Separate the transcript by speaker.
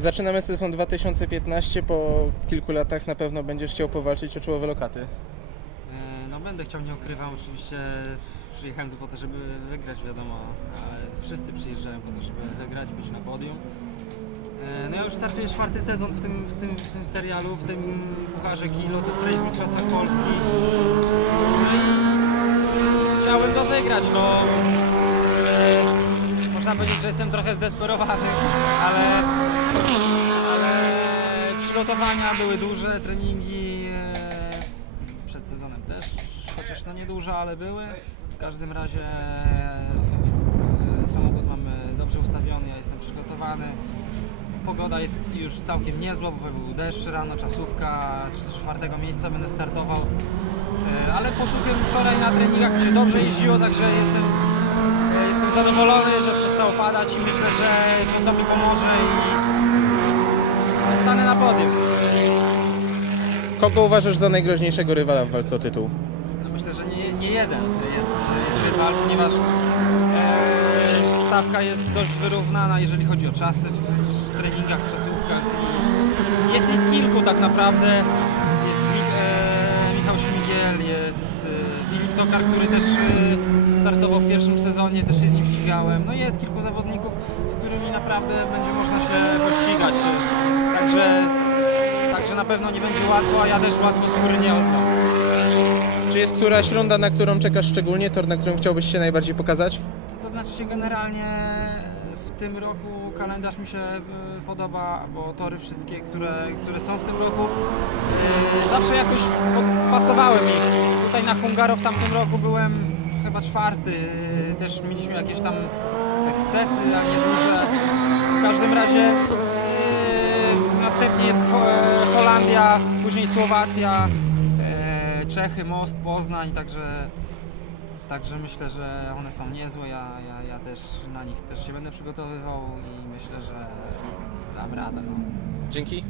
Speaker 1: Zaczynamy sezon 2015, po kilku latach na pewno będziesz chciał powalczyć o czołowe lokaty.
Speaker 2: E, No będę chciał, nie ukrywam, oczywiście przyjechałem tu po to, żeby wygrać, wiadomo, ale wszyscy przyjeżdżają po to, żeby wygrać, być na podium. E, No ja już startuję czwarty sezon w tym, w tym, w tym serialu, w tym Pucharze Kilo, to w Mistrzostwach Polski. No chciałem to wygrać, no. Można powiedzieć, że jestem trochę zdesperowany, ale przygotowania były duże, treningi e, przed sezonem też, chociaż no nieduże, ale były. W każdym razie e, samochód mamy dobrze ustawiony, ja jestem przygotowany. Pogoda jest już całkiem niezła, bo był deszcz rano, czasówka, z czwartego miejsca będę startował. E, Ale po suchym wczoraj na treningach mi się dobrze jeździło, także jestem, e, jestem zadowolony, że przestało padać i myślę, że to mi pomoże i stanę na podium.
Speaker 1: Kogo uważasz za najgroźniejszego rywala w walce o tytuł?
Speaker 2: No myślę, że nie, nie jeden jest, jest rywal, ponieważ e, stawka jest dość wyrównana, jeżeli chodzi o czasy w, w treningach, w czasówkach. I jest ich kilku tak naprawdę. Jest e, Michał Śmigiel, jest e, Filip Tokar, który też e, startował w pierwszym sezonie, też się z nim ścigałem. No i jest kilku zawodników, z którymi naprawdę będzie można się pościgać. Na pewno nie będzie łatwo, a ja też łatwo skóry nie oddam.
Speaker 1: Czy jest któraś runda, na którą czekasz szczególnie, tor, na którym chciałbyś się najbardziej pokazać?
Speaker 2: To znaczy się generalnie w tym roku kalendarz mi się e, podoba, bo tory wszystkie, które, które są w tym roku e, zawsze jakoś pasowały mi. Tutaj na Hungaro w tamtym roku byłem chyba czwarty, e, też mieliśmy jakieś tam ekscesy, a nie duże. W każdym razie następnie jest e, Holandia, później Słowacja, e, Czechy, Most, Poznań, także Także myślę, że one są niezłe. Ja, ja, ja też na nich też się będę przygotowywał i myślę, że dam radę. No.
Speaker 1: Dzięki.